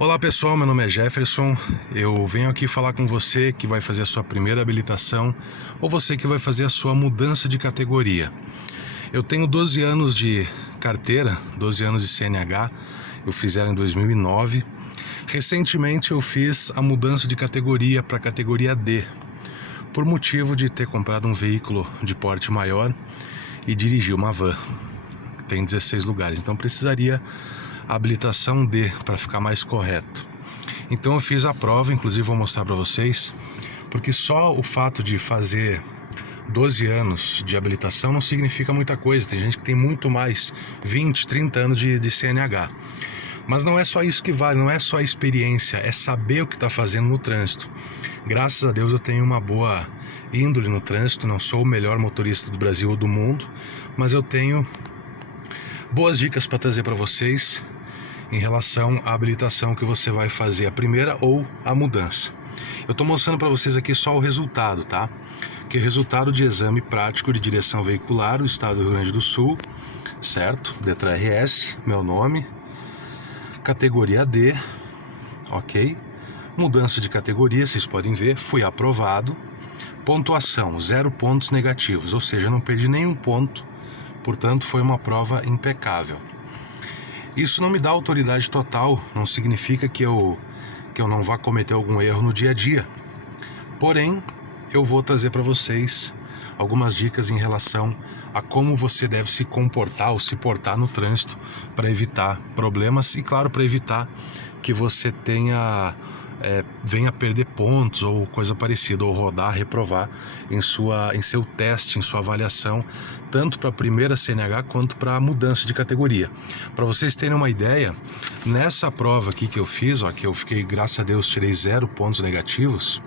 Olá pessoal, meu nome é Jefferson, eu venho aqui falar com você que vai fazer a sua primeira habilitação ou você que vai fazer a sua mudança de categoria. Eu tenho 12 anos de carteira, 12 anos de CNH, eu fiz ela em 2009. Recentemente eu fiz a mudança de categoria para a categoria D, por motivo de ter comprado um veículo de porte maior e dirigir uma van, tem 16 lugares, então precisaria habilitação D para ficar mais correto. Então eu fiz a prova, inclusive vou mostrar para vocês, porque só o fato de fazer 12 anos de habilitação não significa muita coisa. Tem gente que tem muito mais, 20, 30 anos de CNH. Mas não é só isso que vale, não é só a experiência, é saber o que está fazendo no trânsito. Graças a Deus eu tenho uma boa índole no trânsito, não sou o melhor motorista do Brasil ou do mundo, mas eu tenho boas dicas para trazer para vocês em relação à habilitação que você vai fazer, a primeira ou a mudança. Eu estou mostrando para vocês aqui só o resultado, tá? Que é o resultado de exame prático de direção veicular do estado do Rio Grande do Sul, certo? Detran RS, meu nome, categoria D, ok? Mudança de categoria, vocês podem ver, fui aprovado. Pontuação, 0 pontos negativos, ou seja, não perdi nenhum ponto, portanto foi uma prova impecável. Isso não me dá autoridade total, não significa que eu não vá cometer algum erro no dia a dia. Porém, eu vou trazer para vocês algumas dicas em relação a como você deve se comportar ou se portar no trânsito para evitar problemas e, claro, para evitar que você venha perder pontos ou coisa parecida, ou rodar, reprovar em seu teste, em sua avaliação, tanto para a primeira CNH quanto para a mudança de categoria. Para vocês terem uma ideia, nessa prova aqui que eu fiz, que eu fiquei, graças a Deus, tirei 0 pontos negativos,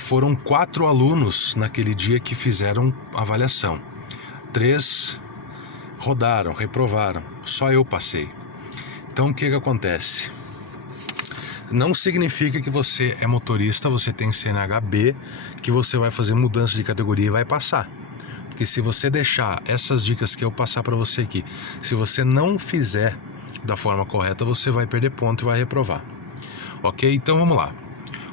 foram 4 alunos naquele dia que fizeram avaliação. 3 rodaram, reprovaram, só eu passei. Então o que acontece? Não significa que você é motorista, você tem CNH-B, que você vai fazer mudança de categoria e vai passar. Porque se você deixar essas dicas que eu passar para você aqui, se você não fizer da forma correta, você vai perder ponto e vai reprovar. Ok? Então vamos lá.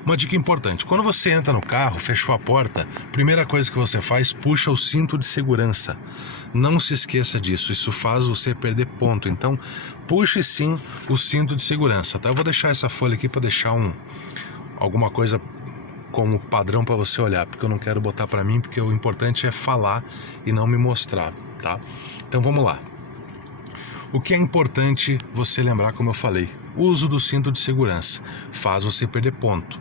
Uma dica importante, quando você entra no carro, fechou a porta, primeira coisa que você faz, puxa o cinto de segurança. Não se esqueça disso, isso faz você perder ponto, então puxe sim o cinto de segurança, tá? Eu vou deixar essa folha aqui para deixar alguma coisa como padrão para você olhar, porque eu não quero botar para mim, porque o importante é falar e não me mostrar, tá? Então vamos lá. O que é importante você lembrar, como eu falei, o uso do cinto de segurança faz você perder ponto.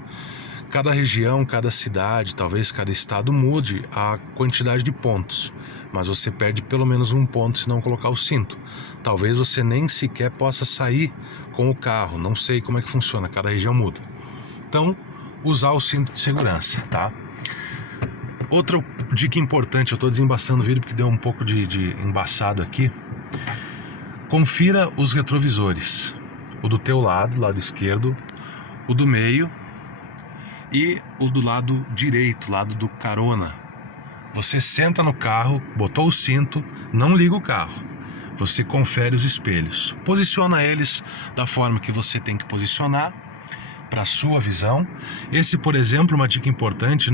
Cada região, cada cidade, talvez cada estado mude a quantidade de pontos, mas você perde pelo menos 1 ponto se não colocar o cinto. Talvez você nem sequer possa sair com o carro, não sei como é que funciona, cada região muda. Então, usar o cinto de segurança, tá? Outra dica importante, eu estou desembaçando o vídeo porque deu um pouco de embaçado aqui. Confira os retrovisores, o do teu lado esquerdo, o do meio e o do lado direito, lado do carona. Você senta no carro, botou o cinto, não liga o carro. Você confere os espelhos, posiciona eles da forma que você tem que posicionar para a sua visão. Esse, por exemplo, uma dica importante,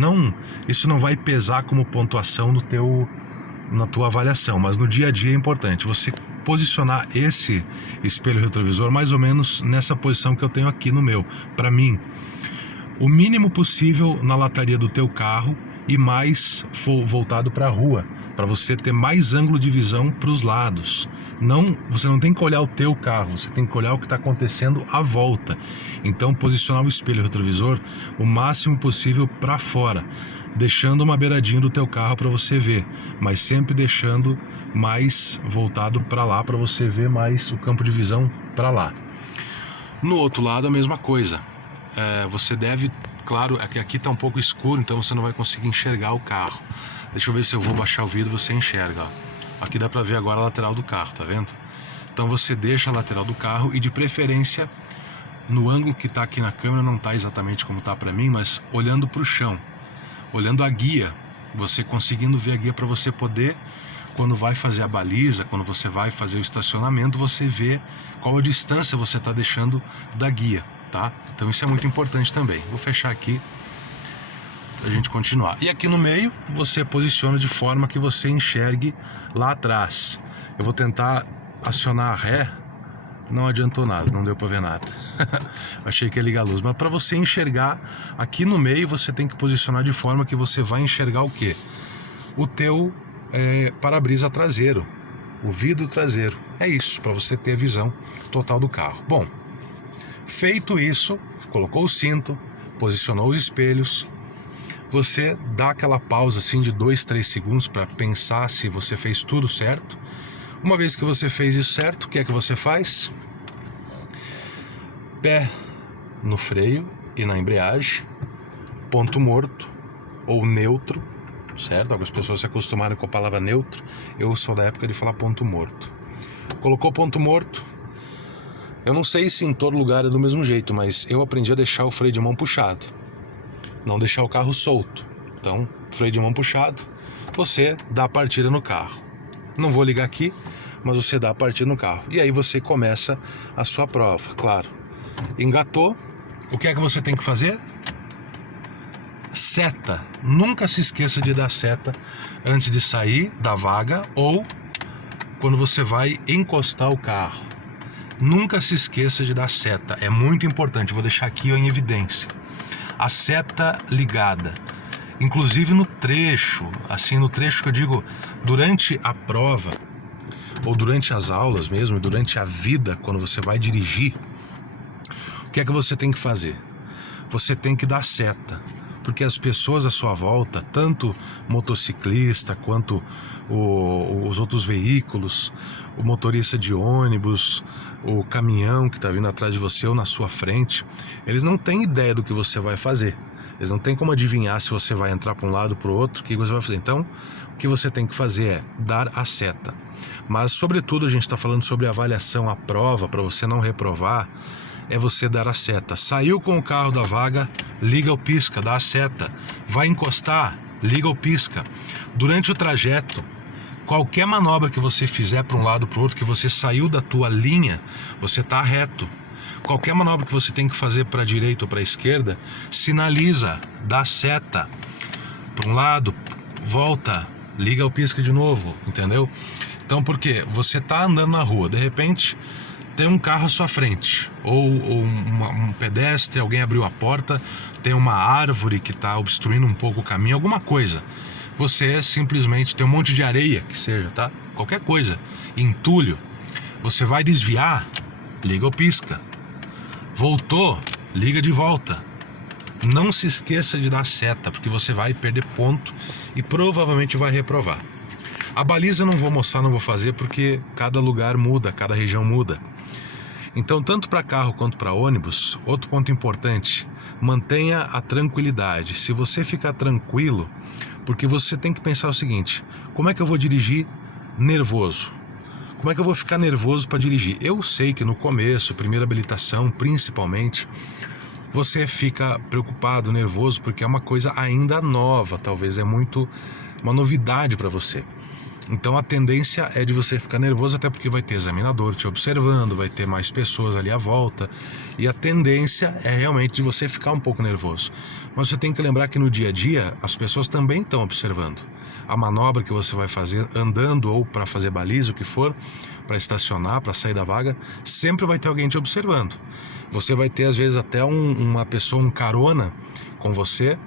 isso não vai pesar como pontuação na tua avaliação, mas no dia a dia é importante você posicionar esse espelho retrovisor mais ou menos nessa posição que eu tenho aqui no meu, para mim, o mínimo possível na lataria do teu carro e mais voltado para a rua, para você ter mais ângulo de visão para os lados. Você não tem que olhar o teu carro, você tem que olhar o que está acontecendo à volta. Então posicionar o espelho retrovisor o máximo possível para fora, deixando uma beiradinha do teu carro para você ver, mas sempre deixando mais voltado para lá, para você ver mais o campo de visão para lá. No outro lado a mesma coisa, você deve, claro, aqui está um pouco escuro, então você não vai conseguir enxergar o carro. Deixa eu ver se eu vou baixar o vidro, você enxerga, ó. Aqui dá para ver agora a lateral do carro, tá vendo? Então você deixa a lateral do carro e de preferência no ângulo que está aqui na câmera, não está exatamente como está para mim, mas olhando para o chão, olhando a guia, você conseguindo ver a guia para você poder quando vai fazer a baliza, quando você vai fazer o estacionamento, você vê qual a distância você está deixando da guia, tá? Então isso é muito importante também. Vou fechar aqui para a gente continuar. E aqui no meio você posiciona de forma que você enxergue lá atrás. Eu vou tentar acionar a ré. Não adiantou nada, não deu para ver nada. Achei que ia ligar a luz. Mas para você enxergar, aqui no meio você tem que posicionar de forma que você vai enxergar o quê? O teu para-brisa traseiro, o vidro traseiro. É isso, para você ter a visão total do carro. Bom, feito isso, colocou o cinto, posicionou os espelhos, você dá aquela pausa assim de 2, 3 segundos para pensar se você fez tudo certo. Uma vez que você fez isso certo, o que é que você faz? Pé no freio e na embreagem, ponto morto ou neutro, certo? Algumas pessoas se acostumaram com a palavra neutro, eu sou da época de falar ponto morto. Colocou ponto morto, eu não sei se em todo lugar é do mesmo jeito, mas eu aprendi a deixar o freio de mão puxado, não deixar o carro solto. Então, freio de mão puxado, você dá a partida no carro. Não vou ligar aqui, mas você dá a partida no carro. E aí você começa a sua prova, claro. Engatou, o que é que você tem que fazer? Seta. Nunca se esqueça de dar seta antes de sair da vaga ou quando você vai encostar o carro. Nunca se esqueça de dar seta, é muito importante. Vou deixar aqui em evidência. A seta ligada. Inclusive no trecho, assim, no trecho que eu digo, durante a prova, ou durante as aulas mesmo, durante a vida, quando você vai dirigir, o que é que você tem que fazer? Você tem que dar seta, porque as pessoas à sua volta, tanto motociclista quanto os outros veículos, o motorista de ônibus, o caminhão que está vindo atrás de você ou na sua frente, eles não têm ideia do que você vai fazer. Eles não têm como adivinhar se você vai entrar para um lado ou para o outro, o que você vai fazer. Então, o que você tem que fazer é dar a seta. Mas, sobretudo, a gente está falando sobre avaliação, a prova, para você não reprovar, é você dar a seta. Saiu com o carro da vaga, liga o pisca, dá a seta. Vai encostar, liga o pisca. Durante o trajeto, qualquer manobra que você fizer para um lado ou para o outro, que você saiu da tua linha, você está reto. Qualquer manobra que você tem que fazer para a direita ou para a esquerda, sinaliza, dá seta para um lado, volta, liga o pisca de novo, entendeu? Então, por quê? Você está andando na rua, de repente tem um carro à sua frente, ou um pedestre, alguém abriu a porta, tem uma árvore que está obstruindo um pouco o caminho, alguma coisa. Você simplesmente tem um monte de areia, que seja, tá? Qualquer coisa, entulho. Você vai desviar, liga o pisca. Voltou, liga de volta. Não se esqueça de dar seta, porque você vai perder ponto e provavelmente vai reprovar. A baliza eu não vou mostrar, não vou fazer, porque cada lugar muda, cada região muda. Então, tanto para carro quanto para ônibus, outro ponto importante, mantenha a tranquilidade. Se você ficar tranquilo, porque você tem que pensar o seguinte: como é que eu vou dirigir nervoso? Como é que eu vou ficar nervoso para dirigir? Eu sei que no começo, primeira habilitação, principalmente, você fica preocupado, nervoso, porque é uma coisa ainda nova, talvez é muito uma novidade para você. Então a tendência é de você ficar nervoso, até porque vai ter examinador te observando, vai ter mais pessoas ali à volta, e a tendência é realmente de você ficar um pouco nervoso. Mas você tem que lembrar que no dia a dia as pessoas também estão observando. A manobra que você vai fazer andando ou para fazer baliza, o que for, para estacionar, para sair da vaga, sempre vai ter alguém te observando. Você vai ter às vezes até uma pessoa, um carona com você,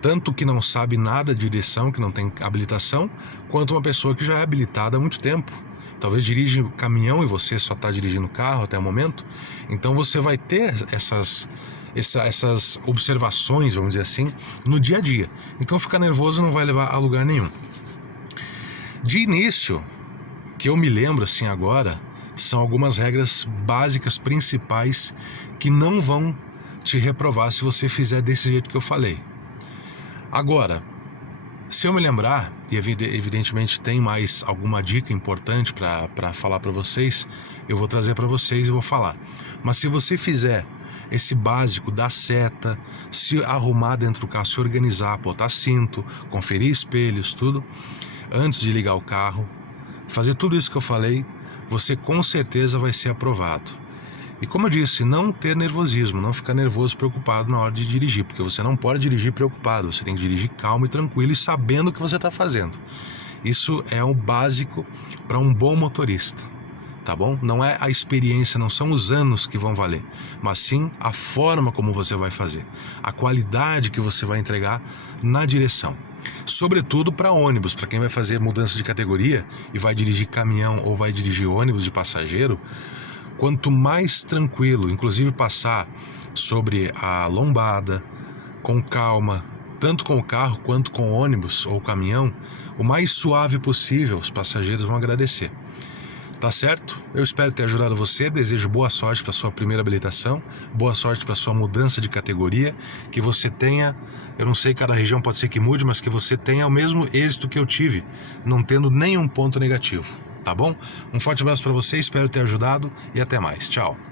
tanto que não sabe nada de direção, que não tem habilitação, quanto uma pessoa que já é habilitada há muito tempo. Talvez dirige caminhão e você só está dirigindo carro até o momento. Então você vai ter essas observações, vamos dizer assim, no dia a dia. Então ficar nervoso não vai levar a lugar nenhum. De início, que eu me lembro assim agora, são algumas regras básicas, principais, que não vão te reprovar se você fizer desse jeito que eu falei. Agora, se eu me lembrar, e evidentemente tem mais alguma dica importante para falar para vocês, eu vou trazer para vocês e vou falar. Mas se você fizer esse básico da seta, se arrumar dentro do carro, se organizar, botar cinto, conferir espelhos, tudo, antes de ligar o carro, fazer tudo isso que eu falei, você com certeza vai ser aprovado. E como eu disse, não ter nervosismo, não ficar nervoso, preocupado na hora de dirigir, porque você não pode dirigir preocupado, você tem que dirigir calmo e tranquilo e sabendo o que você está fazendo. Isso é o básico para um bom motorista, tá bom? Não é a experiência, não são os anos que vão valer, mas sim a forma como você vai fazer, a qualidade que você vai entregar na direção. Sobretudo para ônibus, para quem vai fazer mudança de categoria e vai dirigir caminhão ou vai dirigir ônibus de passageiro, quanto mais tranquilo, inclusive passar sobre a lombada, com calma, tanto com o carro quanto com o ônibus ou caminhão, o mais suave possível, os passageiros vão agradecer. Tá certo? Eu espero ter ajudado você, desejo boa sorte para sua primeira habilitação, boa sorte para sua mudança de categoria, que você tenha, eu não sei, cada região pode ser que mude, mas que você tenha o mesmo êxito que eu tive, não tendo nenhum ponto negativo, tá bom? Um forte abraço para você, espero ter ajudado e até mais. Tchau!